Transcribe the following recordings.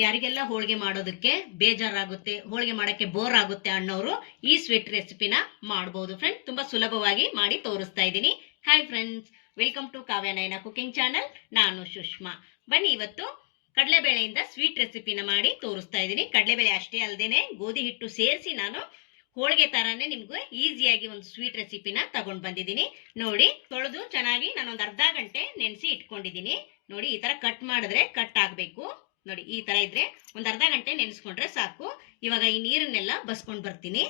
ಯಾರಿಗೆಲ್ಲ ಹೋಳಿಗೆ ಮಾಡೋದಕ್ಕೆ ಬೇಜಾರಾಗುತ್ತೆ, ಹೋಳಿಗೆ ಮಾಡಕ್ಕೆ ಬೋರ್ ಆಗುತ್ತೆ ಅನ್ನೋರು ಈ ಸ್ವೀಟ್ ರೆಸಿಪಿನ ಮಾಡಬಹುದು ಫ್ರೆಂಡ್ಸ್. ತುಂಬಾ ಸುಲಭವಾಗಿ ಮಾಡಿ ತೋರಿಸ್ತಾ ಇದ್ದೀನಿ. Hi friends, welcome to Kavya Nayana cooking channel. ನಾನು ಸುಷ್ಮಾ. ಬನ್ನಿ, ಇವತ್ತು ಕಡಲೆಬೇಳೆಯಿಂದ ಸ್ವೀಟ್ ರೆಸಿಪಿನ ಮಾಡಿ ತೋರಿಸ್ತಾ ಇದ್ದೀನಿ. ಕಡಲೆಬೇಳೆ ಅಷ್ಟೇ ಅಲ್ಲದೇನೆ ಗೋಧಿ ಹಿಟ್ಟು ಸೇರಿಸಿ ನಾನು ಹೋಳಿಗೆ ತರಾನೇ ನಿಮ್ಗೆ ಈಸಿಯಾಗಿ ಒಂದು ಸ್ವೀಟ್ ರೆಸಿಪಿನ ತಗೊಂಡ್ ಬಂದಿದ್ದೀನಿ. ನೋಡಿ, ತೊಳೆದು ಚೆನ್ನಾಗಿ ನಾನೊಂದು ಅರ್ಧ ಗಂಟೆ ನೆನೆಸಿ ಇಟ್ಕೊಂಡಿದ್ದೀನಿ. ನೋಡಿ, ಈ ತರ ಕಟ್ ಮಾಡಿದ್ರೆ ಕಟ್ ಆಗ್ಬೇಕು. ನೋಡಿ, ಈ ತರ ಇದ್ರೆ ಒಂದ್ ಅರ್ಧ ಗಂಟೆ ನೆನೆಸ್ಕೊಂಡ್ರೆ ಸಾಕು. ಇವಾಗ ಈ ನೀರನ್ನೆಲ್ಲ ಬಸ್ಕೊಂಡ್ ಬರ್ತೀನಿ.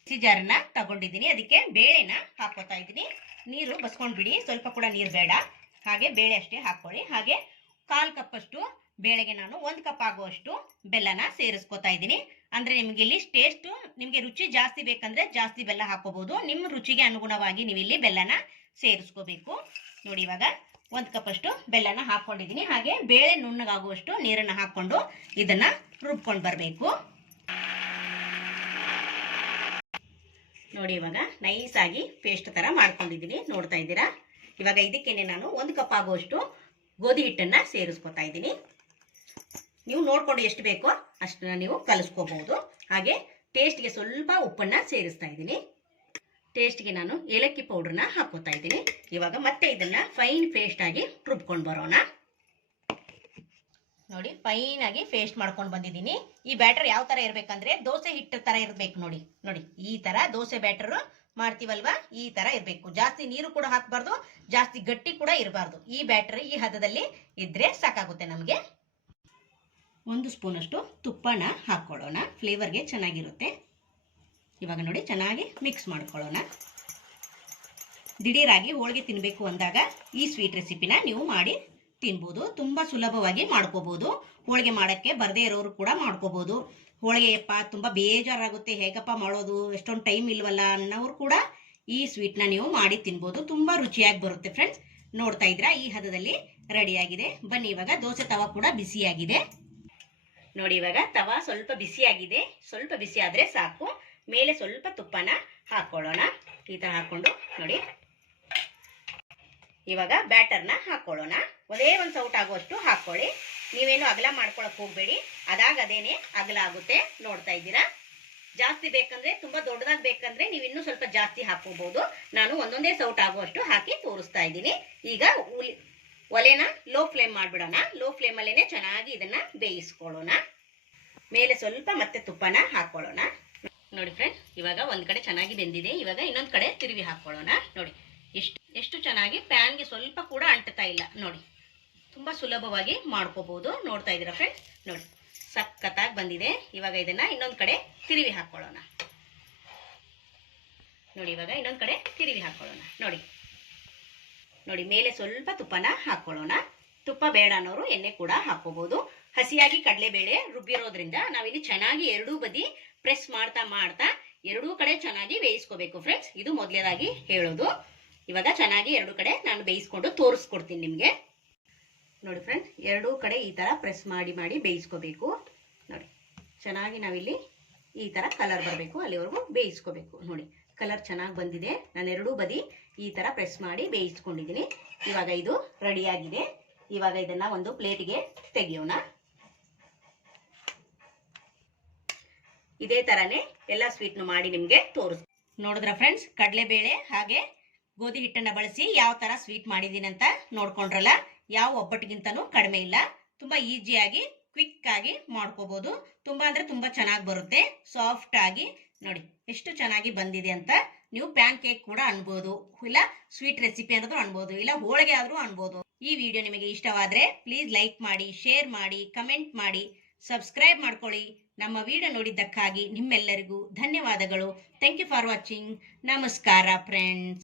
ಮಿಕ್ಸಿ ಜಾರನ್ನ ತಗೊಂಡಿದ್ದೀನಿ, ಅದಕ್ಕೆ ಬೇಳೆನ ಹಾಕೋತಾ ಇದ್ದೀನಿ. ನೀರು ಬಸ್ಕೊಂಡ್ ಬಿಡಿ, ಸ್ವಲ್ಪ ಕೂಡ ನೀರು ಬೇಡ. ಹಾಗೆ ಬೇಳೆ ಅಷ್ಟೇ ಹಾಕೊಳ್ಳಿ. ಹಾಗೆ 1/4 ಕಪ್ ಅಷ್ಟು ಬೇಳೆಗೆ ನಾನು 1 ಕಪ್ ಆಗುವಷ್ಟು ಬೆಲ್ಲನ ಸೇರಿಸ್ಕೊತಾ ಇದ್ದೀನಿ. ಅಂದ್ರೆ ನಿಮ್ಗೆ ಇಲ್ಲಿ ಟೇಸ್ಟ್, ನಿಮ್ಗೆ ರುಚಿ ಜಾಸ್ತಿ ಬೇಕಂದ್ರೆ ಜಾಸ್ತಿ ಬೆಲ್ಲ ಹಾಕೋಬಹುದು. ನಿಮ್ಮ ರುಚಿಗೆ ಅನುಗುಣವಾಗಿ ನೀವು ಇಲ್ಲಿ ಬೆಲ್ಲನ ಸೇರಿಸ್ಕೋಬೇಕು. ನೋಡಿ, ಇವಾಗ 1 ಕಪ್ ಅಷ್ಟು ಬೆಲ್ಲನ ಹಾಕೊಂಡಿದ್ದೀನಿ. ಹಾಗೆ ಬೇಳೆ ನುಣ್ಣಗಾಗುವಷ್ಟು ನೀರನ್ನ ಹಾಕೊಂಡು ಇದನ್ನ ರುಬ್ಕೊಂಡು ಬರಬೇಕು. ನೋಡಿ, ಇವಾಗ ನೈಸ್ ಆಗಿ ಪೇಸ್ಟ್ ತರ ಮಾಡ್ಕೊಂಡಿದ್ದೀನಿ, ನೋಡ್ತಾ ಇದ್ದೀರಾ. ಇವಾಗ ಇದಕ್ಕೇನೆ ನಾನು 1 ಕಪ್ ಆಗುವಷ್ಟು ಗೋಧಿ ಹಿಟ್ಟನ್ನ ಸೇರಿಸ್ಕೊತಾ ಇದ್ದೀನಿ. ನೀವು ನೋಡ್ಕೊಂಡು ಎಷ್ಟು ಬೇಕೋ ಅಷ್ಟನ್ನ ನೀವು ಕಲಿಸ್ಕೋಬಹುದು. ಹಾಗೆ ಟೇಸ್ಟ್ಗೆ ಸ್ವಲ್ಪ ಉಪ್ಪನ್ನ ಸೇರಿಸ್ತಾ ಇದ್ದೀನಿ. ಟೇಸ್ಟ್ಗೆ ನಾನು ಏಲಕ್ಕಿ ಪೌಡರ್ನ ಹಾಕೋತಾ ಇದ್ದೀನಿ. ಇವಾಗ ಮತ್ತೆ ಇದನ್ನ ಫೈನ್ ಪೇಸ್ಟ್ ಆಗಿ ರುಬ್ಕೊಂಡು ಬರೋಣ. ನೋಡಿ, ಫೈನ್ ಆಗಿ ಪೇಸ್ಟ್ ಮಾಡ್ಕೊಂಡು ಬಂದಿದ್ದೀನಿ. ಈ ಬ್ಯಾಟರ್ ಯಾವ ತರ ಇರ್ಬೇಕಂದ್ರೆ ದೋಸೆ ಹಿಟ್ಟು ತರ ಇರ್ಬೇಕು. ನೋಡಿ ನೋಡಿ, ಈ ತರ ದೋಸೆ ಬ್ಯಾಟರ್ ಮಾಡ್ತೀವಲ್ವಾ, ಈ ತರ ಇರ್ಬೇಕು. ಜಾಸ್ತಿ ನೀರು ಕೂಡ ಹಾಕಬಾರ್ದು, ಜಾಸ್ತಿ ಗಟ್ಟಿ ಕೂಡ ಇರಬಾರ್ದು. ಈ ಬ್ಯಾಟರ್ ಈ ಹದದಲ್ಲಿ ಇದ್ರೆ ಸಾಕಾಗುತ್ತೆ ನಮಗೆ. 1 ಸ್ಪೂನ್ ಅಷ್ಟು ತುಪ್ಪನ ಹಾಕೊಳ್ಳೋಣ, ಫ್ಲೇವರ್ಗೆ ಚೆನ್ನಾಗಿರುತ್ತೆ. ಇವಾಗ ನೋಡಿ, ಚೆನ್ನಾಗಿ ಮಿಕ್ಸ್ ಮಾಡ್ಕೊಳ್ಳೋಣ. ದಿಢೀರಾಗಿ ಹೋಳಿಗೆ ತಿನ್ನಬೇಕು ಅಂದಾಗ ಈ ಸ್ವೀಟ್ ರೆಸಿಪಿನ ನೀವು ಮಾಡಿ ತಿನ್ಬೋದು. ತುಂಬಾ ಸುಲಭವಾಗಿ ಮಾಡ್ಕೋಬಹುದು. ಹೋಳಿಗೆ ಮಾಡಕ್ಕೆ ಬರದೇ ಇರೋರು ಕೂಡ ಮಾಡ್ಕೋಬಹುದು. ಹೋಳಿಗೆಯಪ್ಪ ತುಂಬಾ ಬೇಜಾರಾಗುತ್ತೆ, ಹೇಗಪ್ಪ ಮಾಡೋದು, ಎಷ್ಟೊಂದು ಟೈಮ್ ಇಲ್ವಲ್ಲ ಅನ್ನೋರು ಕೂಡ ಈ ಸ್ವೀಟ್ನ ನೀವು ಮಾಡಿ ತಿನ್ಬೋದು. ತುಂಬಾ ರುಚಿಯಾಗಿ ಬರುತ್ತೆ ಫ್ರೆಂಡ್ಸ್. ನೋಡ್ತಾ ಇದ್ರಾ, ಈ ಹದದಲ್ಲಿ ರೆಡಿ ಆಗಿದೆ. ಬನ್ನಿ, ಇವಾಗ ದೋಸೆ ತವ ಕೂಡ ಬಿಸಿಯಾಗಿದೆ. ನೋಡಿ, ಇವಾಗ ತವ ಸ್ವಲ್ಪ ಬಿಸಿಯಾಗಿದೆ. ಸ್ವಲ್ಪ ಬಿಸಿ ಆದ್ರೆ ಸಾಕು. ಮೇಲೆ ಸ್ವಲ್ಪ ತುಪ್ಪನ ಹಾಕೊಳ್ಳೋಣ. ಈ ತರ ಹಾಕೊಂಡು ನೋಡಿ, ಇವಾಗ ಬ್ಯಾಟರ್ನ ಹಾಕೊಳ್ಳೋಣ. ಒಂದೇ ಒಂದು ಸೌಟ್ ಆಗುವಷ್ಟು ಹಾಕೊಳ್ಳಿ. ನೀವೇನು ಅಗಲ ಮಾಡ್ಕೊಳಕ್ ಹೋಗ್ಬೇಡಿ, ಅದೇನೆ ಅಗಲ ಆಗುತ್ತೆ. ನೋಡ್ತಾ ಇದ್ದೀರಾ. ಜಾಸ್ತಿ ಬೇಕಂದ್ರೆ, ತುಂಬಾ ದೊಡ್ಡದಾಗಿ ಬೇಕಂದ್ರೆ ನೀವು ಇನ್ನೂ ಸ್ವಲ್ಪ ಜಾಸ್ತಿ ಹಾಕೋಬಹುದು. ನಾನು ಒಂದೊಂದೇ ಸೌಟ್ ಆಗುವಷ್ಟು ಹಾಕಿ ತೋರಿಸ್ತಾ ಇದ್ದೀನಿ. ಈಗ ಒಲೆನ ಲೋ ಫ್ಲೇಮ್ ಮಾಡ್ಬಿಡೋಣ. ಲೋ ಫ್ಲೇಮ್ ಅಲ್ಲೇನೆ ಚೆನ್ನಾಗಿ ಇದನ್ನ ಬೇಯಿಸ್ಕೊಳ್ಳೋಣ. ಮೇಲೆ ಸ್ವಲ್ಪ ಮತ್ತೆ ತುಪ್ಪನ ಹಾಕೊಳ್ಳೋಣ. ನೋಡಿ ಫ್ರೆಂಡ್ಸ್, ಇವಾಗ ಒಂದ್ ಕಡೆ ಚೆನ್ನಾಗಿ ಬೆಂದಿದೆ. ಇವಾಗ ಇನ್ನೊಂದ್ ಕಡೆ ತಿರುವಿ ಹಾಕೊಳ್ಳೋಣ. ನೋಡಿ, ಎಷ್ಟು ಚೆನ್ನಾಗಿ ಪ್ಯಾನ್ಗೆ ಸ್ವಲ್ಪ ಕೂಡ ಅಂಟ್ತಾ ಇಲ್ಲ. ನೋಡಿ, ತುಂಬಾ ಸುಲಭವಾಗಿ ಮಾಡ್ಕೋಬಹುದು. ನೋಡ್ತಾ ಇದ್ದೀರಾ ಫ್ರೆಂಡ್ಸ್, ನೋಡಿ ಸಖತ್ತಾಗಿ ಬಂದಿದೆ. ಇವಾಗ ಇದನ್ನ ಇನ್ನೊಂದ್ ಕಡೆ ತಿರುವಿ ಹಾಕೊಳ್ಳೋಣ. ನೋಡಿ, ಇವಾಗ ಇನ್ನೊಂದ್ ಕಡೆ ತಿರುವಿ ಹಾಕೊಳ್ಳೋಣ. ನೋಡಿ ನೋಡಿ, ಮೇಲೆ ಸ್ವಲ್ಪ ತುಪ್ಪನ ಹಾಕೊಳ್ಳೋಣ. ತುಪ್ಪ ಬೇಡ ಅನ್ನೋರು ಎಣ್ಣೆ ಕೂಡ ಹಾಕೋಬಹುದು. ಹಸಿಯಾಗಿ ಕಡಲೆಬೇಳೆ ರುಬ್ಬಿರೋದ್ರಿಂದ ನಾವಿಲ್ಲಿ ಚೆನ್ನಾಗಿ ಎರಡೂ ಬದಿ ಪ್ರೆಸ್ ಮಾಡ್ತಾ ಮಾಡ್ತಾ ಎರಡೂ ಕಡೆ ಚೆನ್ನಾಗಿ ಬೇಯಿಸ್ಕೋಬೇಕು ಫ್ರೆಂಡ್ಸ್. ಇದು ಮೊದಲನೇದಾಗಿ ಹೇಳೋದು. ಇವಾಗ ಚೆನ್ನಾಗಿ ಎರಡು ಕಡೆ ನಾನು ಬೇಯಿಸ್ಕೊಂಡು ತೋರಿಸ್ಕೊಡ್ತೀನಿ ನಿಮ್ಗೆ. ನೋಡಿ ಫ್ರೆಂಡ್ಸ್, ಎರಡೂ ಕಡೆ ಈ ತರ ಪ್ರೆಸ್ ಮಾಡಿ ಮಾಡಿ ಬೇಯಿಸ್ಕೋಬೇಕು. ನೋಡಿ, ಚೆನ್ನಾಗಿ ನಾವಿಲ್ಲಿ ಈ ತರ ಕಲರ್ ಬರಬೇಕು, ಅಲ್ಲಿವರೆಗೂ ಬೇಯಿಸ್ಕೋಬೇಕು. ನೋಡಿ, ಕಲರ್ ಚೆನ್ನಾಗಿ ಬಂದಿದೆ. ನಾನು ಎರಡೂ ಬದಿ ಈ ತರ ಪ್ರೆಸ್ ಮಾಡಿ ಬೇಯಿಸ್ಕೊಂಡಿದ್ದೀನಿ. ಇವಾಗ ಇದು ರೆಡಿ ಆಗಿದೆ. ಇವಾಗ ಇದನ್ನ ಒಂದು ಪ್ಲೇಟ್ಗೆ ತೆಗಿಯೋಣ. ಇದೇ ತರನೇ ಎಲ್ಲ ಸ್ವೀಟ್ನು ಮಾಡಿ ನಿಮ್ಗೆ ತೋರಿಸ್. ನೋಡಿದ್ರ ಫ್ರೆಂಡ್ಸ್, ಕಡಲೆಬೇಳೆ ಹಾಗೆ ಗೋಧಿ ಹಿಟ್ಟನ್ನ ಬಳಸಿ ಯಾವ ತರ ಸ್ವೀಟ್ ಮಾಡಿದೀನಿ ಅಂತ ನೋಡ್ಕೊಂಡ್ರಲ್ಲ. ಯಾವ ಒಬ್ಬಟ್ಟಿಗಿಂತನೂ ಕಡಿಮೆ ಇಲ್ಲ. ತುಂಬಾ ಈಸಿಯಾಗಿ ಕ್ವಿಕ್ ಆಗಿ ಮಾಡ್ಕೋಬಹುದು. ತುಂಬಾ ಅಂದ್ರೆ ತುಂಬಾ ಚೆನ್ನಾಗಿ ಬರುತ್ತೆ, ಸಾಫ್ಟ್ ಆಗಿ. ನೋಡಿ ಎಷ್ಟು ಚೆನ್ನಾಗಿ ಬಂದಿದೆ ಅಂತ. ನೀವು ಪ್ಯಾನ್ ಕೇಕ್ ಕೂಡ ಅನ್ಬೋದು, ಇಲ್ಲ ಸ್ವೀಟ್ ರೆಸಿಪಿ ಅನ್ನೋದು ಅನ್ಬೋದು, ಇಲ್ಲ ಹೋಳಿಗೆ ಆದ್ರೂ ಅನ್ಬೋದು. ಈ ವಿಡಿಯೋ ನಿಮಗೆ ಇಷ್ಟವಾದ್ರೆ ಪ್ಲೀಸ್ ಲೈಕ್ ಮಾಡಿ, ಶೇರ್ ಮಾಡಿ, ಕಮೆಂಟ್ ಮಾಡಿ, ಸಬ್ಸ್ಕ್ರೈಬ್ ಮಾಡ್ಕೊಳ್ಳಿ. ನಮ್ಮ ವಿಡಿಯೋ ನೋಡಿದ್ದಕ್ಕಾಗಿ ನಿಮ್ಮೆಲ್ಲರಿಗೂ ಧನ್ಯವಾದಗಳು. Thank you for watching. ನಮಸ್ಕಾರ ಫ್ರೆಂಡ್ಸ್.